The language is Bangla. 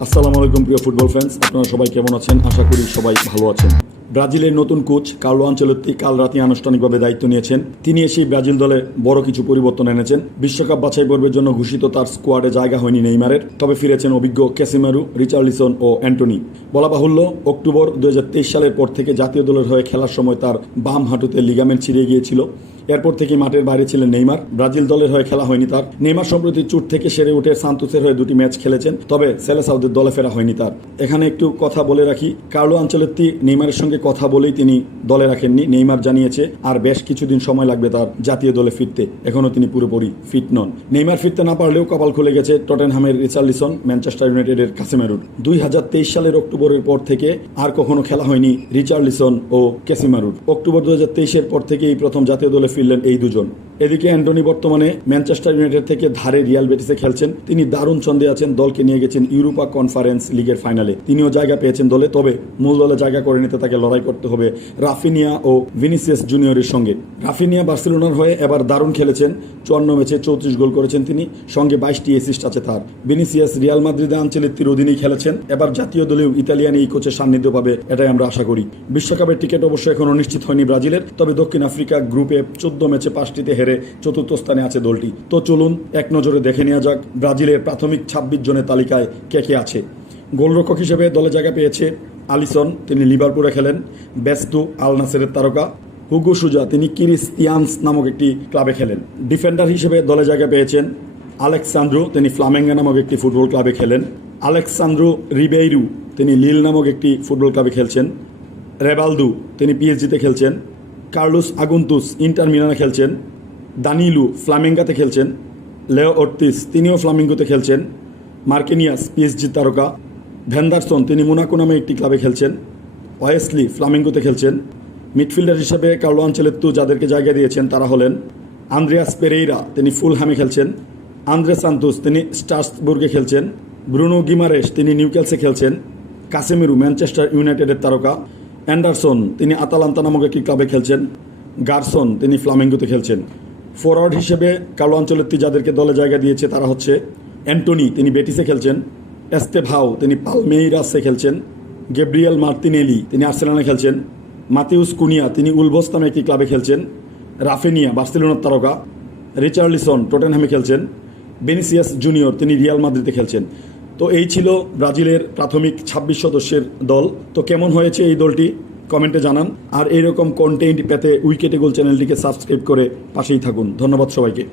আসসালামু আলাইকুম প্রিয় ফুটবল ফ্যান্স, আপনারা সবাই কেমন আছেন? আশা করি সবাই ভালো আছেন। ব্রাজিলের নতুন কোচ কার্লো আনচেলত্তি কাল রাতে আনুষ্ঠানিকভাবে দায়িত্ব নিয়েছেন। তিনি এসেই ব্রাজিল দলে বড় কিছু পরিবর্তন এনেছেন। বিশ্বকাপ বাছাই পর্বের জন্য ঘোষিত তার স্কোয়াডে জায়গা হয়নি নেইমারের, তবে ফিরেছেন অভিজ্ঞ ক্যাসিমেরো, রিচার্লিসন ও অ্যান্টনি। বলা বাহুল্য, অক্টোবর 2023 সালের পর থেকে জাতীয় দলের হয়ে খেলার সময় তার বাম হাঁটুতে লিগামেন্ট ছিঁড়ে গিয়েছিল। এরপর থেকে মাঠের বাইরে ছিলেন নেইমার। ব্রাজিল দলের হয়ে খেলা হয়নি তার। নেইমার সম্প্রতি চোট থেকে সেরে উঠে সান্তোসের হয়ে 2টি ম্যাচ খেলেছেন, তবে সেলেসাওদের দলে ফেরা হয়নি তার। এখানে একটু কথা বলে রাখি, কার্লো আনচেলত্তি নেইমারের সঙ্গে কথা বলেই তিনি দলে রাখেননি। নেইমার জানিয়েছে আর বেশ কিছুদিন সময় লাগবে তার জাতীয় দলে ফিরতে, এখনও তিনি পুরোপুরি ফিট নন। নেইমার ফিরতে না পারলেও কপাল খুলে গেছে টটেনহামের রিচার্লিসন, ম্যানচেস্টার ইউনাইটেডের ক্যাসিমেরোর। 2023 সালের অক্টোবরের পর থেকে আর কখনো খেলা হয়নি রিচার্লিসন ও ক্যাসিমেরোর। অক্টোবর 2023-এর পর থেকেই প্রথম জাতীয় দলে ফিরলেন এই দুজন। এদিকে অ্যান্টনি বর্তমানে ম্যানচেস্টার ইউনাইটেড থেকে ধারে রিয়াল বেটিসে খেলছেন। তিনি দারুণ ছন্দে আছেন, দলকে নিয়ে গেছেন ইউরোপা কনফারেন্স লিগের ফাইনালে। তিনিও জায়গা পেয়েছেন দলে, তবে মূল দলে জায়গা করে নিতে তাকে লড়াই করতে হবে রাফিনিয়া ও ভিনিসিয়াস জুনিয়রের সঙ্গে। রাফিনিয়া বার্সেলোনার হয়ে এবার দারুণ খেলেছেন, 54 ম্যাচে 34 গোল করেছেন তিনি, সঙ্গে 22টি অ্যাসিস্ট আছে তার। ভিনিসিয়াস রিয়াল মাদ্রিদে আনচেলত্তির অধীনেই খেলেছেন। এবার জাতীয় দলেও ইতালিয়ান এই কোচের সান্নিধ্য পাবে, এটাই আমরা আশা করি। বিশ্বকাপের টিকিট অবশ্য এখনও নিশ্চিত হয়নি ব্রাজিলের, তবে দক্ষিণ আফ্রিকা গ্রুপে 14 ম্যাচে 5টিতে হেরে চতুর্থ স্থানে আছে দলটি। তো চলুন এক নজরে দেখে নেওয়া যাক ব্রাজিলের প্রাথমিক 26 জনের তালিকায় কে কে আছে। গোলরক্ষক হিসেবে দলে জায়গা পেয়েছে আলিসন, তিনি লিভারপুলে খেলেন। বেস্তু আল নাসেরের তারকা। হুগো সুজা, তিনি ক্রিস্টিয়ান্স নামক একটি ক্লাবে খেলেন। ডিফেন্ডার হিসেবে দলে জায়গা পেয়েছেন আলেক্সান্দ্রো, তিনি ফ্লামেঙ্গা নামক একটি ফুটবল ক্লাবে খেলেন। আলেক্সান্দ্রো রিবেইরু, তিনি লিল নামক একটি ফুটবল ক্লাবে খেলছেন। রেবালদু, তিনি পিএসজিতে খেলছেন। কার্লোস আগুন্তুস ইন্টার মিলানে খেলছেন। দানিলু ফ্লামেঙ্গাতে খেলছেন। লেও অর্তিস, তিনিও ফ্লামিঙ্গোতে খেলছেন। মার্কিনিয়াস পিএসজি তারকা। ভ্যান্ডারসন, তিনি মোনাকো নামে একটি ক্লাবে খেলছেন। ওয়েসলি ফ্লামিঙ্গোতে খেলছেন। মিডফিল্ডার হিসেবে কার্লো আনচেলত্তি যাদেরকে জায়গা দিয়েছেন তারা হলেন আন্দ্রেয়াস পেরেইরা, তিনি ফুলহ্যামে খেলছেন। আন্দ্রে সান্তোস, তিনি স্ট্রাসবুর্গে খেলছেন। ব্রুনো গিমারেস, তিনি নিউক্যাসলে খেলছেন। কাসেমিরো ম্যানচেস্টার ইউনাইটেডের তারকা। অ্যান্ডারসন, তিনি আতালান্তা নামক একটি ক্লাবে খেলছেন। গারসন, তিনি ফ্লামিঙ্গোতে খেলছেন। ফরওয়ার্ড হিসেবে কার্লো আনচেলত্তি যাদেরকে দলে জায়গা দিয়েছে তারা হচ্ছে অ্যান্টনি, তিনি বেটিসে খেলছেন। এস্তেভাও, তিনি পালমেইরাসে খেলছেন। গ্যাব্রিয়েল মার্তিনেলি, তিনি আর্সেনালে খেলছেন। মাতিউস কুনিয়া, তিনি উলভস নামে একটি ক্লাবে খেলছেন। রাফিনিয়া বার্সেলোনার তারকা। রিচার্লিসন টটেনহামে খেলছেন। ভিনিসিয়াস জুনিয়র, তিনি রিয়াল মাদ্রিদে খেলছেন। তো এই ছিল ব্রাজিলের প্রাথমিক 26 সদস্যের দল। তো কেমন হয়েছে এই দলটি কমেন্টে জানান। আর এইরকম কন্টেন্ট পেতে উইকেটে গোল চ্যানেলটিকে সাবস্ক্রাইব করে পাশেই থাকুন। ধন্যবাদ সবাইকে।